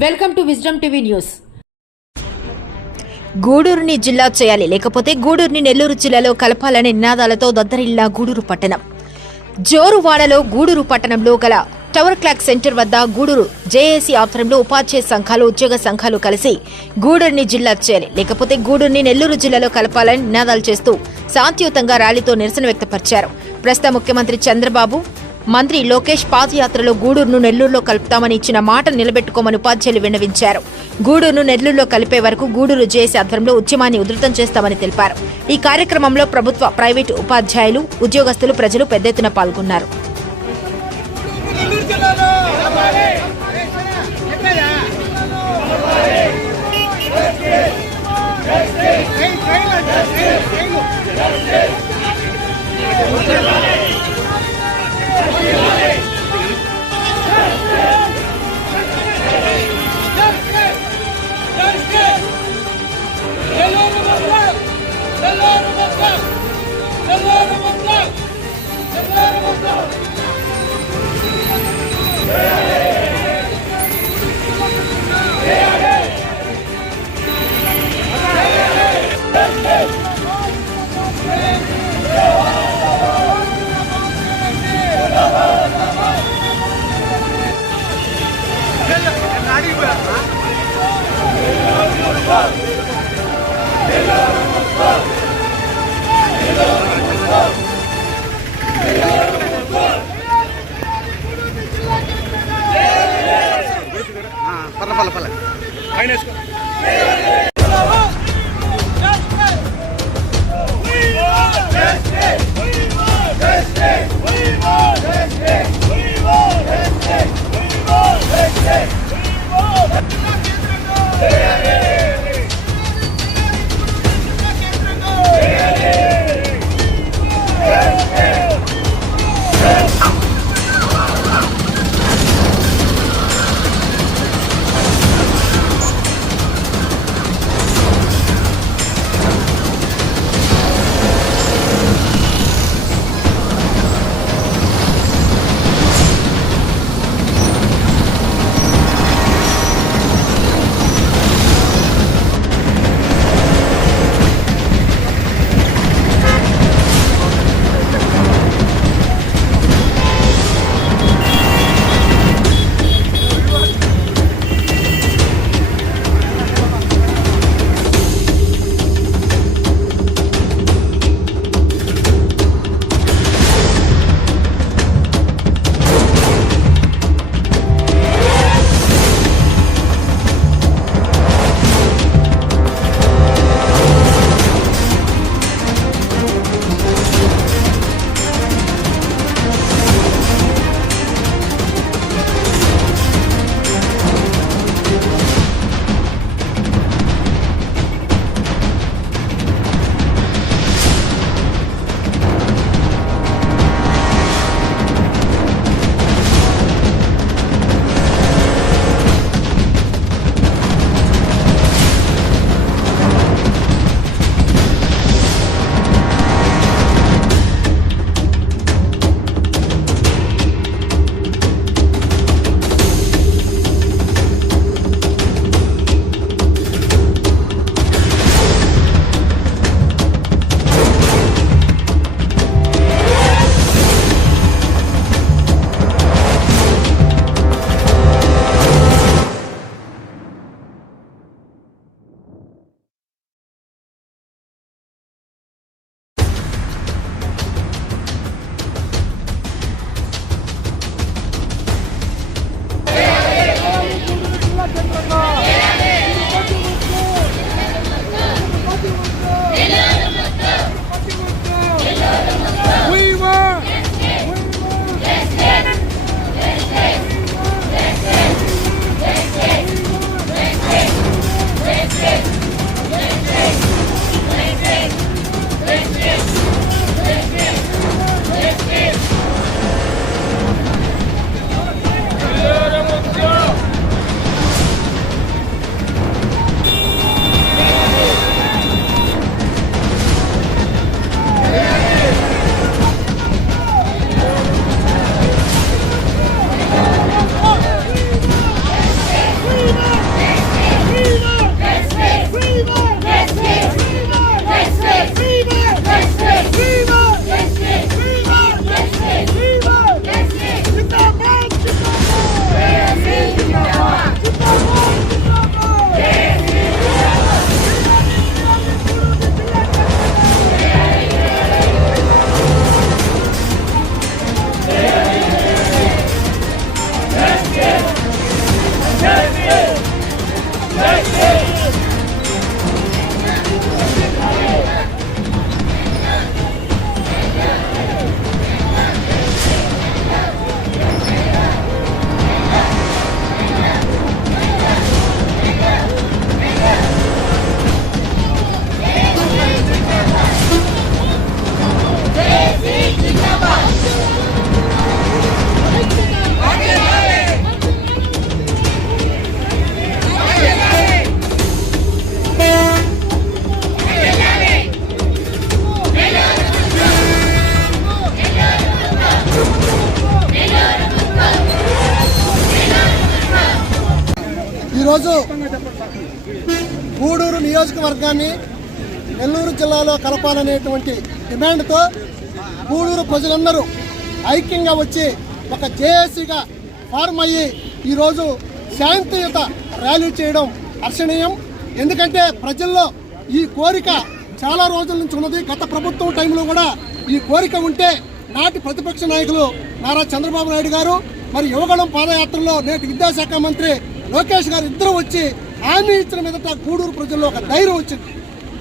Welcome to Wisdom TV News. గూడూరుని జిల్లా చేయాలి లేకపోతే గూడూరుని నెల్లూరు జిల్లాలో కలపాలనే నినాదాలతో దద్దరిల్లా గూడూరు పట్టణం. జోరువాడలో గూడూరు పట్టణంలో గల టవర్ క్లాక్ సెంటర్ వద్ద గూడూరు జేఏసీ ఆధ్వర్యంలో ఉపాధ్యాయ సంఘాలు ఉద్యోగ సంఘాలు కలిసి గూడూరుని జిల్లా చేయాలి లేకపోతే గూడూరుని నెల్లూరు జిల్లాలో కలపాలని నినాదాలు చేస్తూ శాంతియుతంగా ర్యాలీతో నిరసన వ్యక్తపరిచారు. ప్రస్తుత ముఖ్యమంత్రి చంద్రబాబు మంత్రి లోకేష్ పాదయాత్రలో గూడూరును నెల్లూరులో కలుపుతామని ఇచ్చిన మాట నిలబెట్టుకోమని ఉపాధ్యాయులు విన్నవించారు. గూడూరును నెల్లూరులో కలిపే వరకు గూడూరు జేఏసీ ఆధ్వర్యంలో ఉద్యమాన్ని ఉధృతం చేస్తామని తెలిపారు. ఈ కార్యక్రమంలో ప్రభుత్వ ప్రైవేటు ఉపాధ్యాయులు ఉద్యోగస్తులు ప్రజలు పెద్ద ఎత్తున పాల్గొన్నారు. Yeah. ఈరోజు గూడూరు నియోజకవర్గాన్ని నెల్లూరు జిల్లాలో కలపాలనేటువంటి డిమాండ్తో గూడూరు ప్రజలందరూ ఐక్యంగా వచ్చి ఒక జేఏసీగా ఫార్మ్ అయ్యి ఈరోజు శాంతియుత ర్యాలీ చేయడం హర్షణీయం. ఎందుకంటే ప్రజల్లో ఈ కోరిక చాలా రోజుల నుంచి ఉన్నది. గత ప్రభుత్వం టైంలో కూడా ఈ కోరిక ఉంటే నాటి ప్రతిపక్ష నాయకులు నారా చంద్రబాబు నాయుడు గారు మరి యువగళం పాదయాత్రలో నేటి విద్యాశాఖ మంత్రి లోకేష్ గారు ఇద్దరు వచ్చి హామీ ఇచ్చిన మీదట గూడూరు ప్రజల్లో ఒక ధైర్యం వచ్చింది.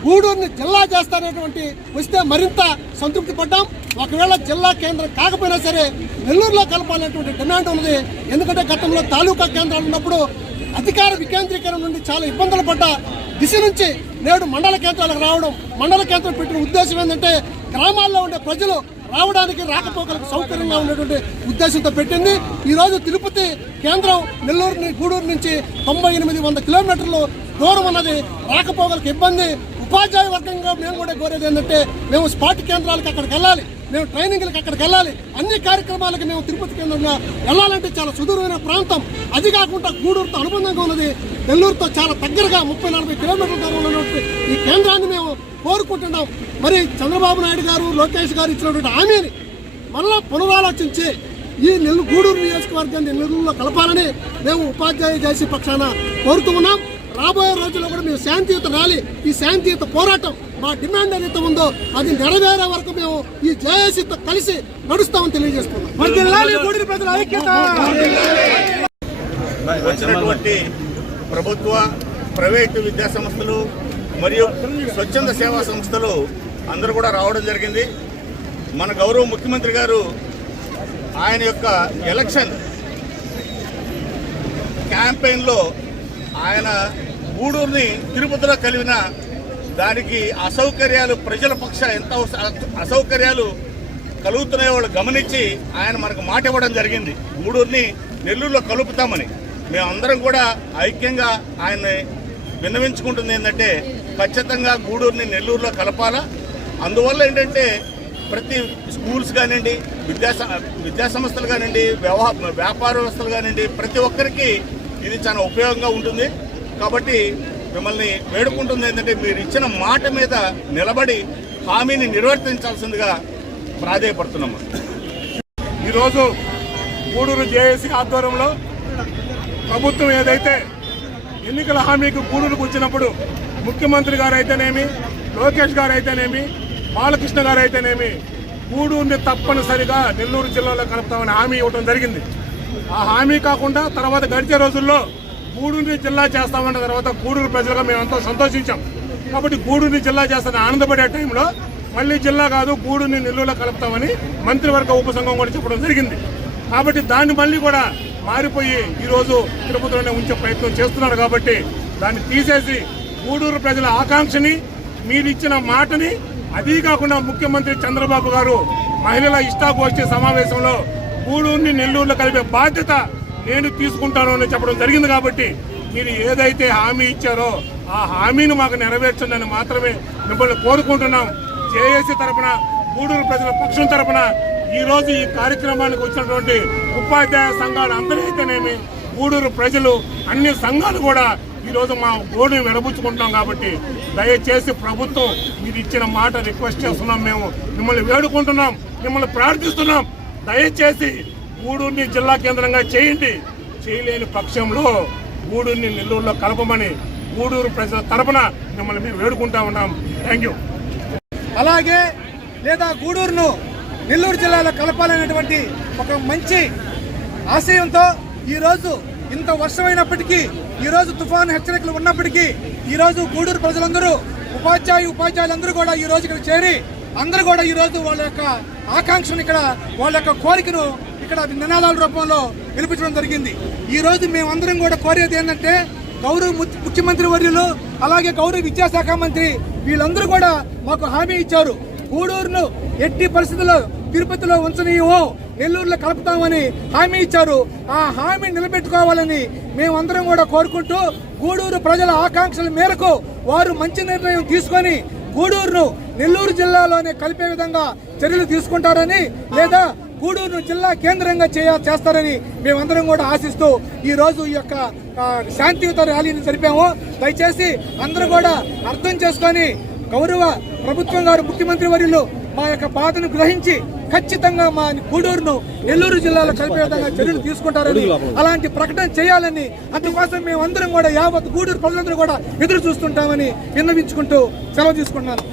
గూడూరుని జిల్లా చేస్తారనేటువంటి వస్తే మరింత సంతృప్తి పడ్డాం. ఒకవేళ జిల్లా కేంద్రం కాకపోయినా సరే నెల్లూరులో కలపాలనేటువంటి డిమాండ్ ఉన్నది. ఎందుకంటే గతంలో తాలూకా కేంద్రాలు ఉన్నప్పుడు అధికార వికేంద్రీకరణ నుండి చాలా ఇబ్బందులు పడ్డ దిశ నుంచి నేడు మండల కేంద్రాలకు రావడం మండల కేంద్రం పెట్టిన ఉద్దేశం ఏంటంటే గ్రామాల్లో ఉండే ప్రజలు రావడానికి రాకపోకలకు సౌకర్యంగా ఉన్నటువంటి ఉద్దేశంతో పెట్టింది. ఈరోజు తిరుపతి కేంద్రం నెల్లూరు గూడూరు నుంచి తొంభై ఎనిమిది వంద కిలోమీటర్లు దూరం ఉన్నది. రాకపోకలకు ఇబ్బంది. ఉపాధ్యాయ వర్గంగా మేము కూడా కోరేది ఏంటంటే మేము స్పాట్ కేంద్రాలకు అక్కడికి వెళ్ళాలి. మేము ట్రైనింగ్లకు అక్కడికి వెళ్ళాలి. అన్ని కార్యక్రమాలకు మేము తిరుపతి కేంద్రంగా వెళ్ళాలంటే చాలా సుదూరమైన ప్రాంతం. అది కాకుండా గూడూరుతో అనుబంధంగా ఉన్నది. నెల్లూరుతో చాలా దగ్గరగా ముప్పై నలభై కిలోమీటర్ల దూరంలో ఉన్నటువంటి ఈ కేంద్రాన్ని మేము కోరుకుంటున్నాం. మరి చంద్రబాబు నాయుడు గారు లోకేష్ గారు ఇచ్చినటువంటి హామీని మళ్ళా పునరాలోచించి ఈ నెల్లు గూడూరు నియోజకవర్గాన్ని నెల్లూరులో కలపాలని మేము ఉపాధ్యాయ జేసీ పక్షాన కోరుతూ ఉన్నాం. రాబోయే రోజుల్లో కూడా మేము శాంతియుత ర్యాలీ ఈ శాంతియుత పోరాటం మా డిమాండ్ ఏదైతే ఉందో అది నెరవేరే వరకు మేము ఈ జేఏసీతో కలిసి నడుస్తామని తెలియజేస్తున్నాం. ప్రభుత్వ ప్రైవేటు విద్యా సంస్థలు మరియు స్వచ్ఛంద సేవా సంస్థలు అందరూ కూడా రావడం జరిగింది. మన గౌరవ ముఖ్యమంత్రి గారు ఆయన యొక్క ఎలక్షన్ క్యాంపెయిన్లో ఆయన గూడూరుని తిరుపతిలో కలిగిన దానికి అసౌకర్యాలు ప్రజల పక్ష ఎంత అసౌకర్యాలు కలుగుతున్నాయో వాళ్ళు గమనించి ఆయన మనకు మాట ఇవ్వడం జరిగింది. గూడూరుని నెల్లూరులో కలుపుతామని. మేమందరం కూడా ఐక్యంగా ఆయన్ని విన్నవించుకుంటుంది ఏంటంటే ఖచ్చితంగా గూడూరుని నెల్లూరులో కలపాలా? అందువల్ల ఏంటంటే ప్రతి స్కూల్స్ కానివ్వండి విద్యా విద్యాసంస్థలు కానివ్వండి వ్యవహార వ్యాపార వ్యవస్థలు కానివ్వండి ప్రతి ఒక్కరికి ఇది చాలా ఉపయోగంగా ఉంటుంది. కాబట్టి మిమ్మల్ని వేడుకుంటుంది ఏంటంటే మీరు ఇచ్చిన మాట మీద నిలబడి హామీని నిర్వర్తించాల్సిందిగా ప్రాధేయపడుతున్నాము. ఈరోజు గూడూరు జేఏసీ ఆధ్వర్యంలో ప్రభుత్వం ఏదైతే ఎన్నికల హామీకి గూడూరుకు వచ్చినప్పుడు ముఖ్యమంత్రి గారు అయితేనేమి లోకేష్ గారు అయితేనేమి బాలకృష్ణ గారు అయితేనేమి కూడూరుని తప్పనిసరిగా నెల్లూరు జిల్లాలో కలుపుతామని హామీ ఇవ్వడం జరిగింది. ఆ హామీ కాకుండా తర్వాత గడిచే రోజుల్లో గూడూరుని జిల్లా చేస్తామన్న తర్వాత గూడూరు ప్రజలుగా మేము సంతోషించాం. కాబట్టి గూడూరుని జిల్లా చేస్తామని ఆనందపడే టైంలో మళ్ళీ జిల్లా కాదు గూడూరుని నెల్లూరులో కలుపుతామని మంత్రివర్గ ఉపసంఘం కూడా చెప్పడం జరిగింది. కాబట్టి దాన్ని మళ్ళీ కూడా మారిపోయి ఈరోజు తిరుపతిలోనే ఉంచే ప్రయత్నం చేస్తున్నారు కాబట్టి దాన్ని తీసేసి గూడూరు ప్రజల ఆకాంక్షని మీరు ఇచ్చిన మాటని అదీ కాకుండా ముఖ్యమంత్రి చంద్రబాబు గారు మహిళల ఇష్టాగోష్ఠి సమావేశంలో గూడూరుని నెల్లూరులో కలిపే బాధ్యత నేను తీసుకుంటాను అని చెప్పడం జరిగింది కాబట్టి మీరు ఏదైతే హామీ ఇచ్చారో ఆ హామీని మాకు నెరవేర్చండి మాత్రమే మిమ్మల్ని కోరుకుంటున్నాం. జేఏసీ తరపున గూడూరు ప్రజల పక్షం తరపున ఈరోజు ఈ కార్యక్రమానికి వచ్చినటువంటి ఉపాధ్యాయ సంఘాలు అందరైతేనేమి గూడూరు ప్రజలు అన్ని సంఘాలు కూడా ఈరోజు మా గోడుని విడబుచ్చుకుంటున్నాం కాబట్టి దయచేసి ప్రభుత్వం మీరు ఇచ్చిన మాట రిక్వెస్ట్ చేస్తున్నాం మేము. మిమ్మల్ని వేడుకుంటున్నాం మిమ్మల్ని ప్రార్థిస్తున్నాం. దయచేసి గూడూరుని జిల్లా కేంద్రంగా చేయండి. చేయలేని పక్షంలో గూడూరుని నెల్లూరులో కలపమని గూడూరు ప్రజల తరపున మిమ్మల్ని మేము వేడుకుంటా ఉన్నాం. Thank you. అలాగే లేదా గూడూరును నెల్లూరు జిల్లాలో కలపాలనేటువంటి ఒక మంచి ఆశయంతో ఈరోజు ఇంత వర్షమైనప్పటికీ ఈ రోజు తుఫాను హెచ్చరికలు ఉన్నప్పటికీ ఈ రోజు గూడూరు ప్రజలందరూ ఉపాధ్యాయు ఉపాధ్యాయులందరూ కూడా ఈ రోజు ఇక్కడ చేరి అందరూ కూడా ఈ రోజు వాళ్ళ యొక్క ఆకాంక్షను ఇక్కడ వాళ్ళ యొక్క కోరికను ఇక్కడ నినాదాల రూపంలో వినిపించడం జరిగింది. ఈ రోజు మేమందరం కూడా కోరేది ఏంటంటే గౌరవ ము- ముఖ్యమంత్రి వర్యులు అలాగే గౌరవ విద్యాశాఖ మంత్రి వీళ్ళందరూ కూడా మాకు హామీ ఇచ్చారు. గూడూరును ఎట్టి పరిస్థితుల్లో తిరుపతిలో ఉంచనీయమో నెల్లూరులో కలుపుతామని హామీ ఇచ్చారు. ఆ హామీ నిలబెట్టుకోవాలని మేమందరం కూడా కోరుకుంటూ గూడూరు ప్రజల ఆకాంక్షల మేరకు వారు మంచి నిర్ణయం తీసుకొని గూడూరును నెల్లూరు జిల్లాలోనే కలిపే విధంగా చర్యలు తీసుకుంటారని లేదా గూడూరును జిల్లా కేంద్రంగా చేయ చేస్తారని మేమందరం కూడా ఆశిస్తూ ఈ రోజు ఈ యొక్క శాంతియుత ర్యాలీని జరిపాము. దయచేసి అందరూ కూడా అర్థం చేసుకొని గౌరవ ప్రభుత్వం గారు ముఖ్యమంత్రి వర్యులు మా యొక్క బాధను గ్రహించి ఖచ్చితంగా మా గూడూరును నెల్లూరు జిల్లాలో కలిపే విధంగా చర్యలు తీసుకుంటారని అలాంటి ప్రకటన చేయాలని అందుకోసం మేమందరం కూడా యావత్ గూడూరు ప్రజలందరూ కూడా ఎదురు చూస్తుంటామని విన్నవించుకుంటూ సెలవు తీసుకుంటున్నాను.